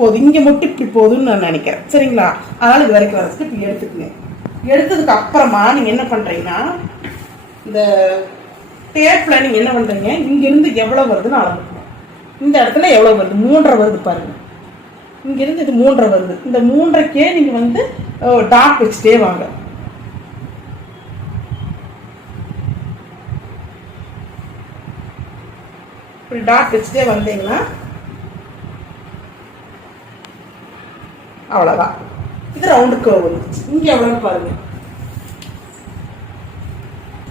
போகுது, இங்க மட்டும் இப்படி போகுதுன்னு நான் நினைக்கிறேன். சரிங்களா? அதனால இது வரைக்கும் வரைச்சிட்டு இப்படி எடுத்துக்குங்க. எடுத்ததுக்கு அப்புறமா நீங்க என்ன பண்றீங்கன்னா, இந்த டேப்ல நீங்க என்ன பண்றீங்க, இங்க இருந்து எவ்வளவு வருதுன்னு அளந்துக்கணும். இந்த இடத்துல எவ்வளவு வருது, 3.5 வருது பாருங்க. இங்க இருந்து இது 3.5 வருது. இந்த 3.5க்கே நீங்க வந்து டாட் வச்சுட்டே வாங்க. இப்படி டாட் வச்சுட்டே வந்தீங்கன்னா அவ்வளவுதான். இது ரவுண்டு கர்வ் வந்துச்சு. இங்க எவ்வளவு பாருங்க.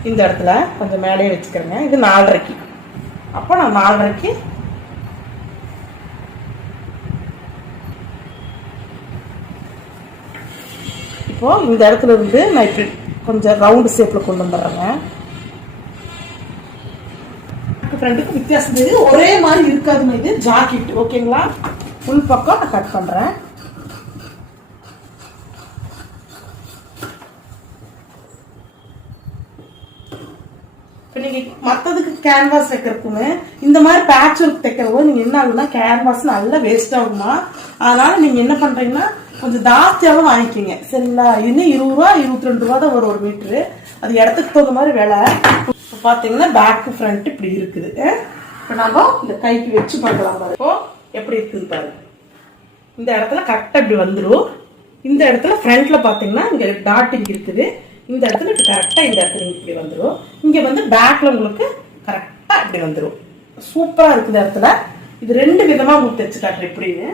இந்த இடத்துல கொஞ்சம் மேலேயே வச்சுக்கிறேங்க. இது 4.5க்கு. அப்போ நான் 4.5க்கு இப்போ இந்த இடத்துல இருந்து நான் இப்படி கொஞ்சம் ரவுண்டு ஷேப்ல கொண்டு வந்துடுறேங்க. ஃப்ரெண்டுக்கு வித்தியாசம் தெரியுது, ஒரே மாதிரி இருக்காதுங்க. இது ஜாக்கெட். ஓகேங்களா? ஃபுல் பக்கம் நான் கட் பண்றேன். இப்போ நீங்க மற்றதுக்கு கேன்வாஸ் வைக்கிறதுக்குன்னு இந்த மாதிரி பேட்ச் ஒர்க் தைக்கிறவோ நீங்க என்ன ஆகுதுன்னா கேன்வாஸ் நல்லா வேஸ்ட் ஆகுமா. அதனால நீங்க என்ன பண்றீங்கன்னா கொஞ்சம் ஜாஸ்தியாகவும் வாங்கிக்கிங்க. சரிங்களா? இன்னும் 20 ரூபா 22 ரூபா தான் வரும் ஒரு மீட்டரு. அது இடத்துக்கு தகுந்த மாதிரி விலை. இப்போ பாத்தீங்கன்னா பேக்கு ஃப்ரண்ட் இப்படி இருக்குது. இப்போ நம்ம இந்த கைக்கு வச்சு பார்க்கலாம் பாரு. இப்போ எப்படி இருக்குன்னு பாருங்க. இந்த இடத்துல கரெக்டாக இப்படி வந்துடும். இந்த இடத்துல ஃப்ரண்ட்ல பாத்தீங்கன்னா இங்க டாட்டிங் இருக்குது. இந்த இடத்துல கரெக்டா இந்த இடத்துல இப்படி வந்துடும். இங்க வந்து பேக்ல உங்களுக்கு கரெக்டா இப்படி வந்துடும். சூப்பரா இருக்குது இடத்துல. இது 2 விதமா உங்களுக்கு தைச்சு காட்டுறேன் எப்படின்னு.